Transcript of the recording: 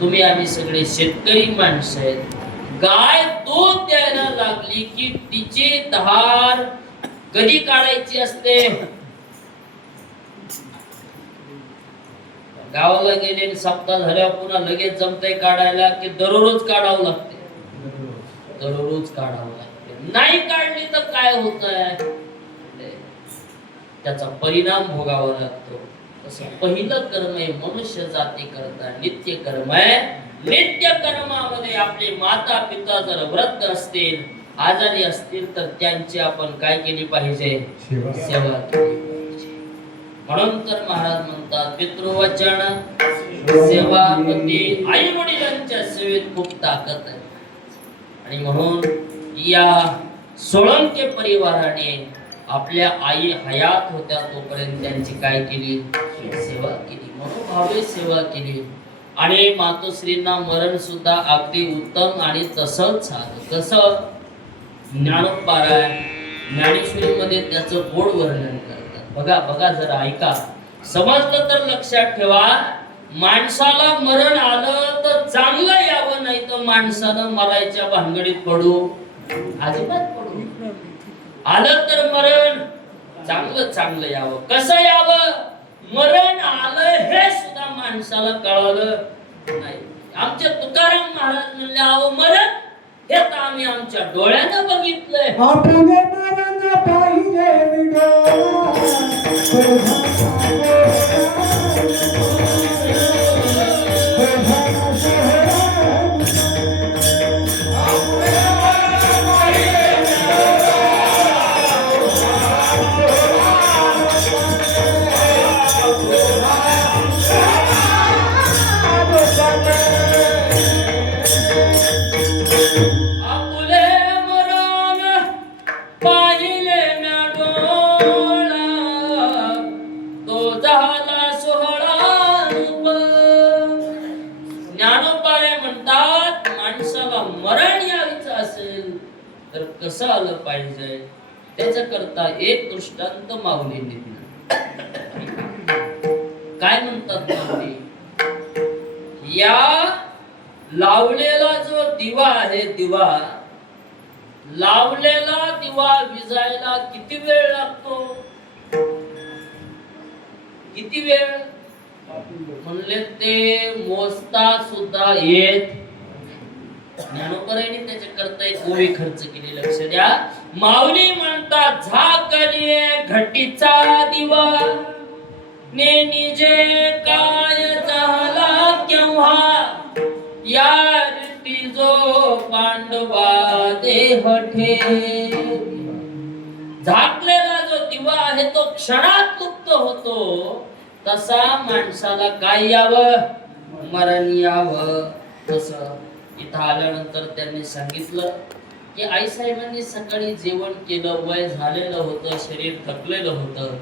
तुम्ही आम्ही सगळे शेतकरी माणसं आहेत. गाय दूध द्यायला लागली की तिची धार कधी काढायची असते? गावाला गेले सप्ताह झाल्यावर पुन्हा लगेच जमतंय काढायला की दररोज काढावं लागते? दररोज काढावं लागते. नाही काढली तर काय होत आहे? त्याचा परिणाम भोगावा लागतो. तसं पहिलं कर्म आहे मनुष्य जाती करता नित्य कर्म आहे. नित्य कर्मामध्ये आपले माता पिता जर व्रत असतील, आजारी असतील तर त्यांची आपण काय केली पाहिजे? सेवा केली पाहिजे. म्हणून तर महाराज म्हणतात पितृवचन सेवापती, आई वडिलांच्या सेवेत खूप ताकद आहे. आणि म्हणून या सोळंके परिवाराने आपल्या आई हयात होत्या तोपर्यंत त्यांची काय केली? सेवा केली, मनोभावे सेवा केली. आणि मातोश्रींना मरण सुद्धा अगदी उत्तम आणि तसंच झालं. कसं? ज्ञानोपारायण ज्ञानेश्वरीमध्ये त्याचं गोड वर्णन करतात. बघा बघा जरा ऐका, समजलं तर लक्षात ठेवा. माणसाला मरण आलं तर चांगलं यावं, नाही तर माणसानं मरायच्या भानगडीत पडू अजिबात पडू. आलं तर मरण चांगलं चांगलं यावं. कसं यावं? मरण आलं हे सुद्धा माणसाला कळालं नाही. आमच्या तुकाराम महाराज म्हणले अहो मरण हे तर आम्ही आमच्या डोळ्यानं बघितलंय. कसं आलं पाहिजे त्याच्या करता एक दृष्टांत माऊलींनी दिला. काय म्हणतात माऊली? या लावलेला जो दिवा आहे, दिवा लावलेला दिवा विजायला किती वेळ लागतो? किती वेळ? म्हणले ते मोजता सुद्धा येत. ज्ञानोबरांनी त्याच्या करता एक ओवी खर्च केली. लक्ष द्या. माऊली म्हणतात झाकले घटीचा दिवा ने निजे काय झाला केव्हा या रीती जो पांडवा देह ठे. झाकलेला जो दिवा आहे तो क्षणात लुप्त होतो, तसा माणसाला काय यावं? मरण यावं. तसं इथं आल्यानंतर त्यांनी सांगितलं की आईसाहेबांनी सकाळी जेवण केलं, वय झालेलं होतं, शरीर थकलेलं होतं.